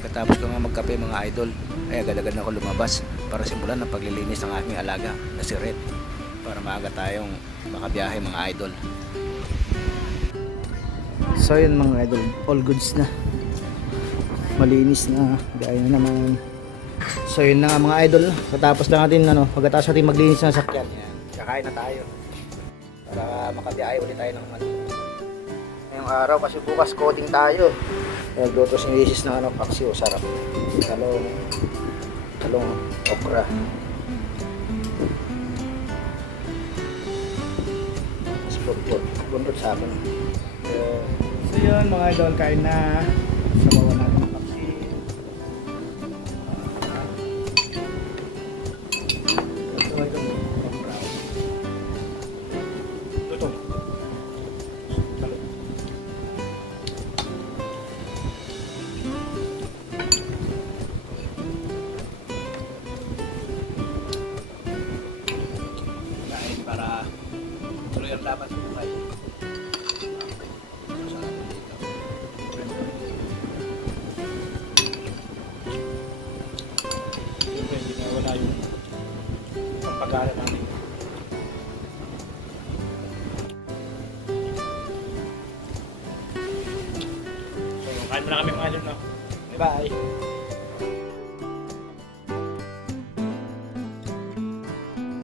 Pagkatapos ko nga magkape mga idol, ay agad-agad na ako lumabas para simulan ang paglilinis ng aking alaga na si Red, para maaga tayong makabiyahe mga idol. So yun mga idol, all goods na, malinis na, gaya na naman. So yun na nga mga idol, katapos lang natin pagkatapos natin maglinis ng sakyan, yan, kakain na tayo para makabiyahe ulit tayo ng ngayong araw, kasi bukas coating tayo. Nagluto si misis ng paksiw, sarap. Talong, okra. Buntot sa akin. So yun mga idol, kain na. Sabawan natin ang paksiw. Ito idol, okra. Luto. Talong. Para tuloy ang laban sa buhay. Siyempre, hindi na wala yung pagpagala namin. So, kain mo na kami mga idol, no? Bye-bye!